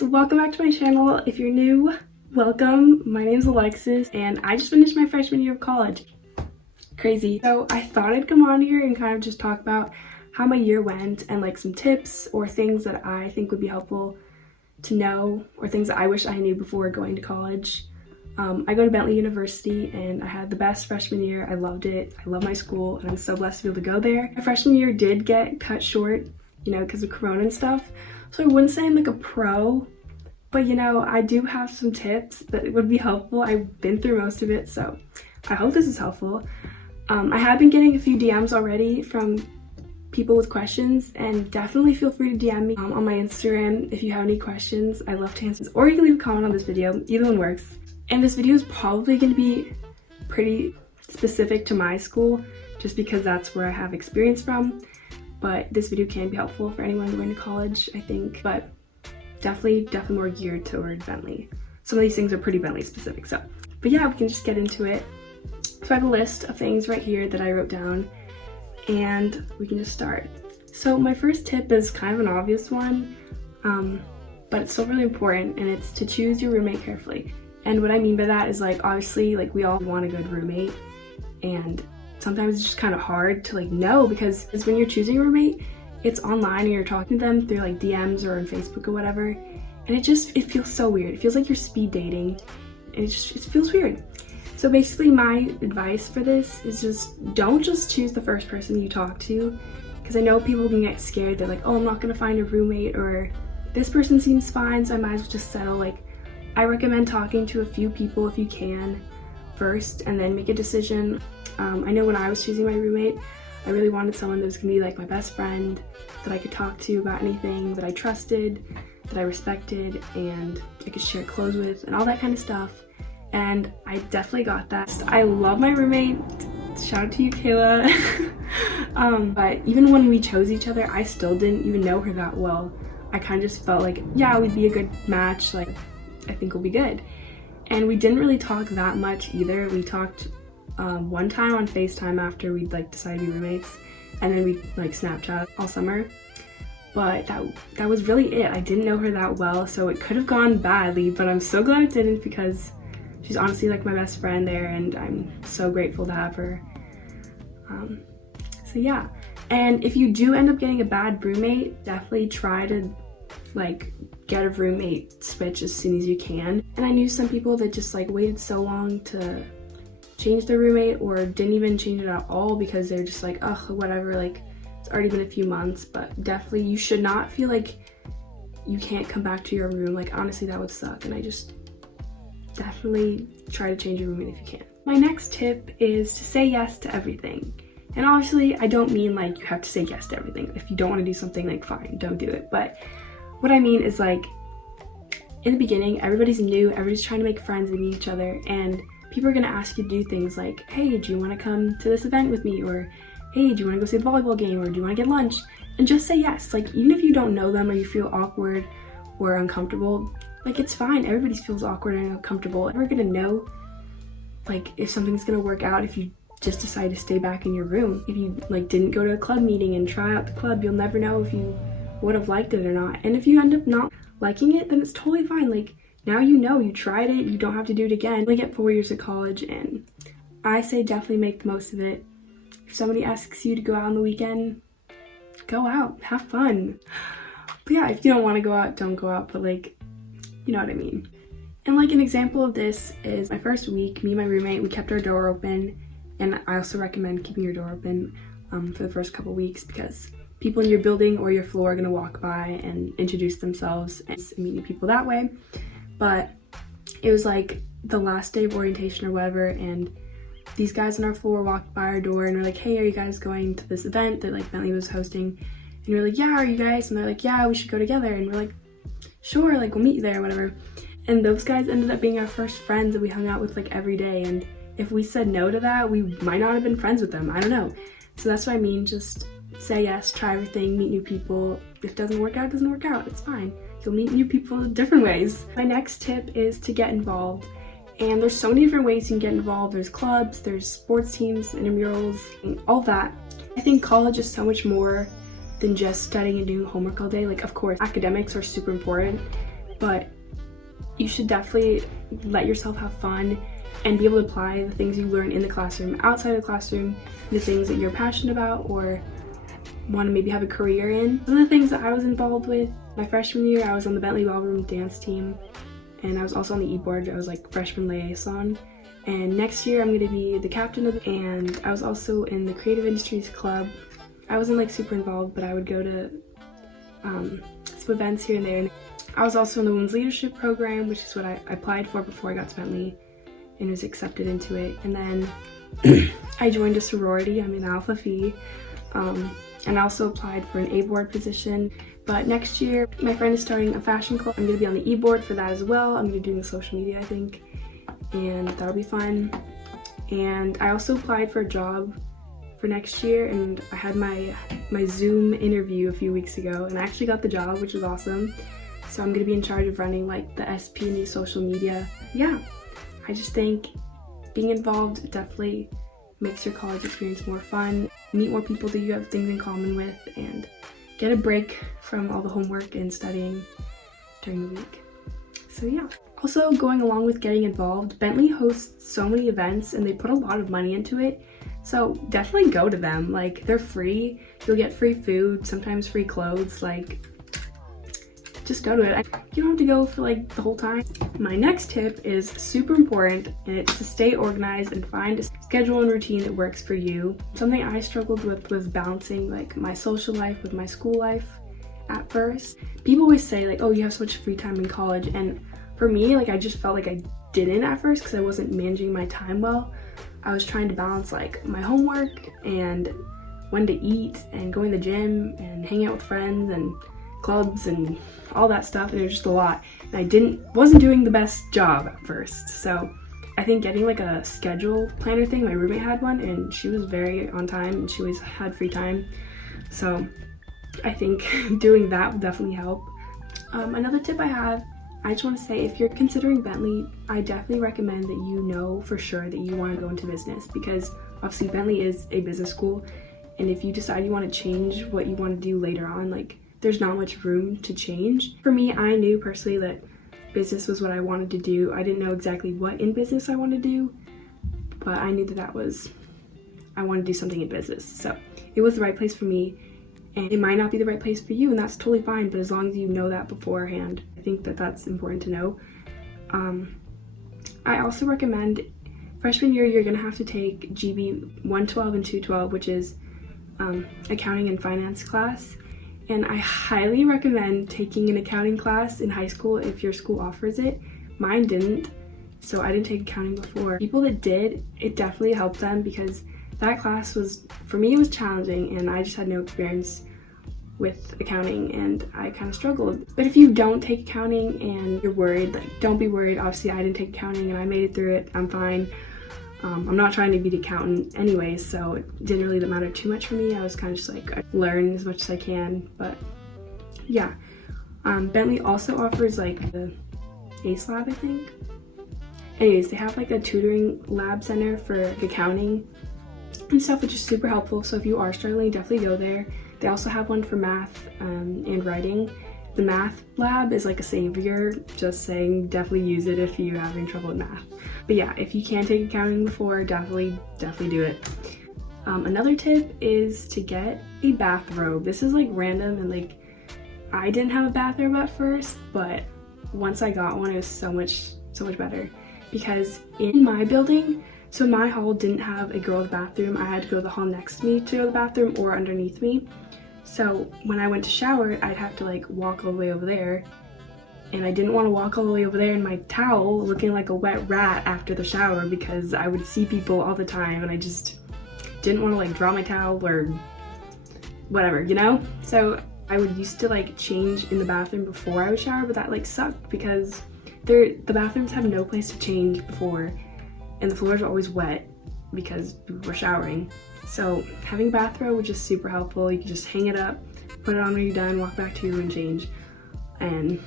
guys, welcome back to my channel. If you're new, welcome. My name's Alexis and I just finished my freshman year of college. Crazy. So I thought I'd come on here and kind of just talk about how my year went and like some tips or things that I think would be helpful to know or things that I wish I knew before going to college. I go to Bentley University and I had the best freshman year. I loved it. I love my school and I'm so blessed to be able to go there. My freshman year did get cut short, you know, because of Corona and stuff. So I wouldn't say I'm like a pro, but you know, I do have some tips that would be helpful. I've been through most of it, so I hope this is helpful. I have been getting a few DMs already from people with questions, and definitely feel free to DM me on my Instagram if you have any questions. I love to answer, or you can leave a comment on this video. Either one works. And this video is probably going to be pretty specific to my school, just because that's where I have experience from. But this video can be helpful for anyone going to college, I think, but definitely more geared toward Bentley. Some of these things are pretty Bentley specific, so. But yeah, we can just get into it. So I have a list of things right here that I wrote down, and we can just start. So my first tip is kind of an obvious one, but it's still really important, and it's to choose your roommate carefully. And what I mean by that is, like, obviously, like, we all want a good roommate, and sometimes it's just kind of hard to like know, because when you're choosing a roommate, it's online and you're talking to them through like DMs or on Facebook or whatever, and it feels so weird. It feels like you're speed dating, and it feels weird. So basically my advice for this is just don't just choose the first person you talk to, because I know people can get scared. They're like, oh, I'm not gonna find a roommate, or this person seems fine, so I might as well just settle. Like, I recommend talking to a few people if you can first, and then make a decision. I know when I was choosing my roommate, I really wanted someone that was gonna be like my best friend, that I could talk to about anything, that I trusted, that I respected, and I could share clothes with, and all that kind of stuff. And I definitely got that. I love my roommate. Shout out to you, Kayla. But even when we chose each other, I still didn't even know her that well. I kind of just felt like, yeah, we'd be a good match. Like, I think we'll be good. And we didn't really talk that much either. We talked one time on FaceTime after we'd like decided to be roommates, and then we like Snapchat all summer. But that was really it. I didn't know her that well, so it could have gone badly, but I'm so glad it didn't, because she's honestly like my best friend there, and I'm so grateful to have her. So yeah, and if you do end up getting a bad roommate, definitely try to like get a roommate switch as soon as you can. And I knew some people that just like waited so long to change their roommate, or didn't even change it at all because they're just like, oh, whatever, like it's already been a few months. But definitely you should not feel like you can't come back to your room. Like, honestly, that would suck, and I just definitely try to change your roommate if you can. My next tip is to say yes to everything. And obviously I don't mean like you have to say yes to everything. If you don't want to do something, like, fine, don't do it. But what I mean is, like, in the beginning, everybody's new, everybody's trying to make friends and meet each other, and people are gonna ask you to do things like, hey, do you wanna come to this event with me? Or, hey, do you wanna go see the volleyball game? Or do you wanna get lunch? And just say yes. Like, even if you don't know them or you feel awkward or uncomfortable, like, it's fine. Everybody feels awkward and uncomfortable. We're gonna know, like, if something's gonna work out if you just decide to stay back in your room. If you, like, didn't go to a club meeting and try out the club, you'll never know if you would have liked it or not. And if you end up not liking it, then it's totally fine. Like, now you know, you tried it, you don't have to do it again. We get 4 years of college, and I say definitely make the most of it. If somebody asks you to go out on the weekend, go out, have fun. But yeah, if you don't want to go out, don't go out, but like, you know what I mean. And like, an example of this is my first week, me and my roommate, we kept our door open, and I also recommend keeping your door open for the first couple weeks, because people in your building or your floor are gonna walk by and introduce themselves and meet new people that way. But it was like the last day of orientation or whatever, and these guys on our floor walked by our door and were like, hey, are you guys going to this event that like Bentley was hosting? And we're like, yeah, are you guys? And they're like, yeah, we should go together. And we're like, sure, like, we'll meet you there or whatever. And those guys ended up being our first friends that we hung out with like every day. And if we said no to that, we might not have been friends with them. I don't know. So that's what I mean. Just say yes, try everything, meet new people. If it doesn't work out, it doesn't work out. It's fine. You'll meet new people in different ways. My next tip is to get involved. And there's so many different ways you can get involved. There's clubs, there's sports teams, intramurals, and all that. I think college is so much more than just studying and doing homework all day. Like, of course, academics are super important, but you should definitely let yourself have fun and be able to apply the things you learn in the classroom outside of the classroom, the things that you're passionate about or want to maybe have a career in. Some of the things that I was involved with my freshman year, I was on the Bentley Ballroom dance team, and I was also on the e-board. I was like freshman liaison. And next year I'm going to be the captain of and I was also in the Creative Industries Club. I wasn't like super involved, but I would go to some events here and there. And I was also in the Women's Leadership Program, which is what I applied for before I got to Bentley and was accepted into it. And then I joined a sorority. I'm in Alpha Phi, and I also applied for an A-board position. But next year, my friend is starting a fashion club. I'm going to be on the e-board for that as well. I'm going to be doing the social media, I think, and that'll be fun. And I also applied for a job for next year, and I had my Zoom interview a few weeks ago, and I actually got the job, which was awesome. So I'm going to be in charge of running like the SP and the social media. Yeah, I just think being involved definitely makes your college experience more fun, meet more people that you have things in common with, and get a break from all the homework and studying during the week. So yeah. Also, going along with getting involved, Bentley hosts so many events and they put a lot of money into it. So definitely go to them. Like, they're free. You'll get free food, sometimes free clothes. Like, just go to it. You don't have to go for like the whole time. My next tip is super important, and it's to stay organized and find a schedule and routine that works for you. Something I struggled with was balancing like my social life with my school life at first. People always say like, oh, you have so much free time in college, and for me, like, I just felt like I didn't at first because I wasn't managing my time well. I was trying to balance like my homework and when to eat and going to the gym and hang out with friends and clubs and all that stuff, and it was just a lot. And I wasn't doing the best job at first. So I think getting like a schedule planner thing, my roommate had one and she was very on time and she always had free time. So I think doing that will definitely help. Another tip I have, I just want to say, if you're considering Bentley, I definitely recommend that you know for sure that you want to go into business, because obviously Bentley is a business school, and if you decide you want to change what you want to do later on, like, there's not much room to change. For me, I knew personally that business was what I wanted to do. I didn't know exactly what in business I wanted to do, but I knew that I wanted to do something in business. So it was the right place for me, and it might not be the right place for you, and that's totally fine, but as long as you know that beforehand, I think that that's important to know. I also recommend freshman year, you're going to have to take GB 112 and 212, which is accounting and finance class. And I highly recommend taking an accounting class in high school if your school offers it. Mine didn't, so I didn't take accounting before. People that did, it definitely helped them, because that class was, for me, it was challenging, and I just had no experience with accounting and I kind of struggled. But if you don't take accounting and you're worried, like, don't be worried. Obviously I didn't take accounting and I made it through it. I'm fine. I'm not trying to be an accountant anyway, so it didn't really matter too much for me. I was kind of just like, I learn as much as I can. But yeah, Bentley also offers like the ACE lab, I think. Anyways, they have like a tutoring lab center for like, accounting and stuff, which is super helpful. So if you are struggling, definitely go there. They also have one for math and writing. The math lab is like a savior, just saying, definitely use it if you're having trouble with math. But yeah, if you can take accounting before, definitely do it. Another tip is to get a bathrobe. This is like random, and like, I didn't have a bathrobe at first, but once I got one, it was so much better. Because in my building, so my hall didn't have a girls' bathroom. I had to go to the hall next to me to go to the bathroom or underneath me. So when I went to shower, I'd have to like walk all the way over there. And I didn't want to walk all the way over there in my towel looking like a wet rat after the shower, because I would see people all the time and I just didn't want to like drop my towel or whatever, you know? So I would used to like change in the bathroom before I would shower, but that like sucked because the bathrooms have no place to change before, and the floors are always wet because people were showering. So having a bathrobe was just super helpful. You can just hang it up, put it on when you're done, walk back to your room and change, and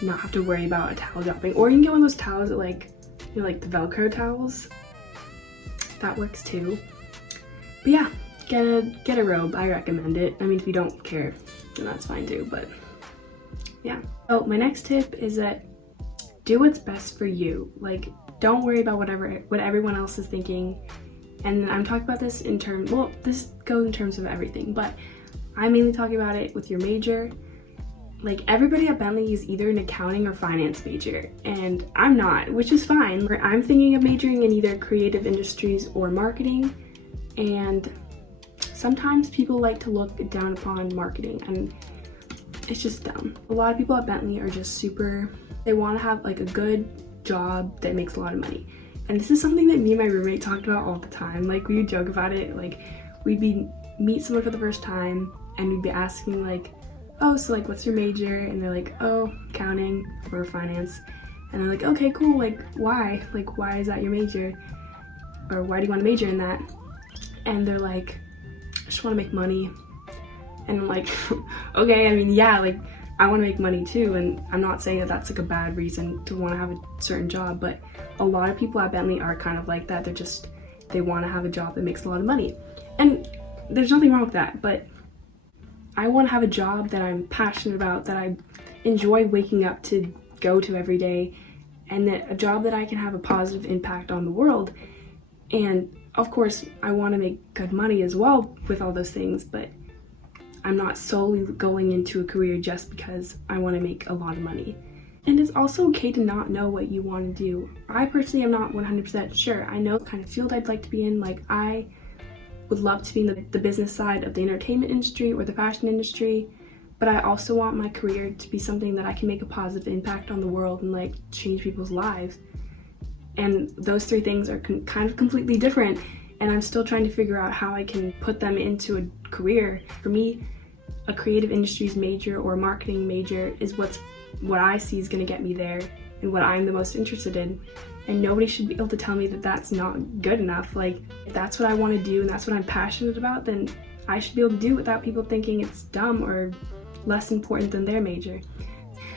not have to worry about a towel dropping. Or you can get one of those towels that like, you know, like the Velcro towels. That works too. But yeah, get a robe. I recommend it. I mean, if you don't care, then that's fine too, but yeah. So my next tip is that do what's best for you. Like, don't worry about what everyone else is thinking. And I'm talking about this in terms, well, this goes in terms of everything, but I'm mainly talking about it with your major. Like, everybody at Bentley is either an accounting or finance major, and I'm not, which is fine. I'm thinking of majoring in either creative industries or marketing, and sometimes people like to look down upon marketing, and it's just dumb. A lot of people at Bentley are just they want to have like a good job that makes a lot of money. And this is something that me and my roommate talked about all the time. Like, we would joke about it. Like, we'd meet someone for the first time and we'd be asking like, oh, so like what's your major? And they're like, oh, accounting or finance. And they're like, okay, cool, like why? Like, why is that your major? Or why do you want to major in that? And they're like, I just want to make money. And I'm like, okay, I mean, yeah, like I want to make money too, and I'm not saying that that's like a bad reason to want to have a certain job, but a lot of people at Bentley are kind of like that. They want to have a job that makes a lot of money, and there's nothing wrong with that, but I want to have a job that I'm passionate about, that I enjoy waking up to go to every day, and that a job that I can have a positive impact on the world. And of course I want to make good money as well with all those things, but I'm not solely going into a career just because I want to make a lot of money. And it's also okay to not know what you want to do. I personally am not 100% sure. I know the kind of field I'd like to be in. Like, I would love to be in the business side of the entertainment industry or the fashion industry, but I also want my career to be something that I can make a positive impact on the world and like change people's lives. And those three things are kind of completely different, and I'm still trying to figure out how I can put them into a career. For me, a creative industries major or marketing major is what I see is going to get me there and what I'm the most interested in. And nobody should be able to tell me that that's not good enough. Like, if that's what I want to do and that's what I'm passionate about, then I should be able to do it without people thinking it's dumb or less important than their major.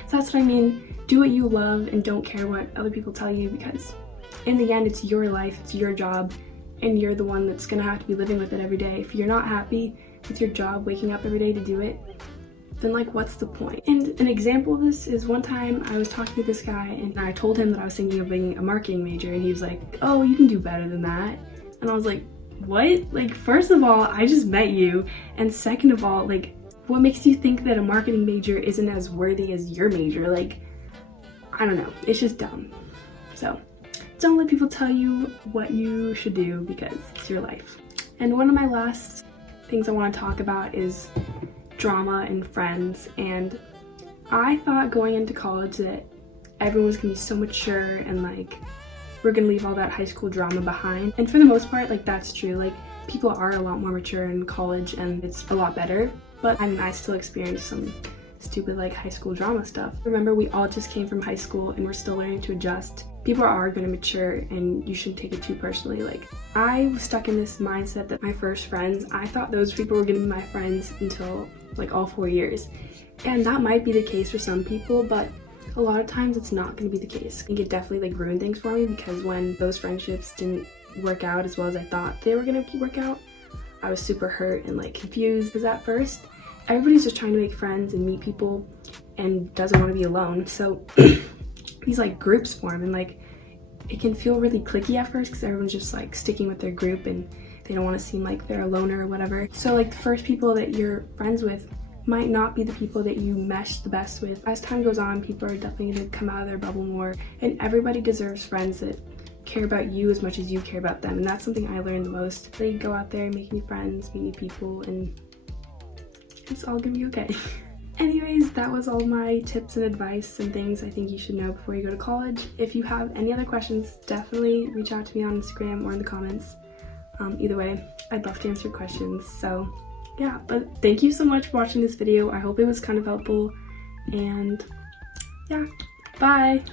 So that's what I mean. Do what you love and don't care what other people tell you, because in the end, it's your life, it's your job, and you're the one that's going to have to be living with it every day. If you're not happy with your job, waking up every day to do it, then like, what's the point? And an example of this is one time I was talking to this guy and I told him that I was thinking of being a marketing major, and he was like, oh, you can do better than that. And I was like, what? Like, first of all, I just met you, and second of all, like, what makes you think that a marketing major isn't as worthy as your major? Like, I don't know, it's just dumb. So don't let people tell you what you should do, because it's your life. And one of my last things I want to talk about is drama and friends. And I thought going into college that everyone was gonna be so mature and like we're gonna leave all that high school drama behind. And for the most part, like, that's true. Like, people are a lot more mature in college and it's a lot better. But I mean, I still experience some stupid like high school drama stuff. Remember, we all just came from high school and we're still learning to adjust. People are going to mature and you shouldn't take it too personally. Like, I was stuck in this mindset that my first friends, I thought those people were going to be my friends until like all 4 years. And that might be the case for some people, but a lot of times it's not going to be the case. I think it definitely like ruined things for me, because when those friendships didn't work out as well as I thought they were going to work out, I was super hurt and like confused, because at first everybody's just trying to make friends and meet people and doesn't want to be alone. So these like groups form, and like it can feel really cliquey at first because everyone's just like sticking with their group and they don't want to seem like they're a loner or whatever. So like the first people that you're friends with might not be the people that you mesh the best with. As time goes on, people are definitely going to come out of their bubble more, and everybody deserves friends that care about you as much as you care about them. And that's something I learned the most. They go out there, make new friends, meet new people, and it's all gonna be okay. Anyways, that was all my tips and advice and things I think you should know before you go to college. If you have any other questions, definitely reach out to me on Instagram or in the comments. Either way, I'd love to answer questions. So yeah, but thank you so much for watching this video. I hope it was kind of helpful, and yeah, bye!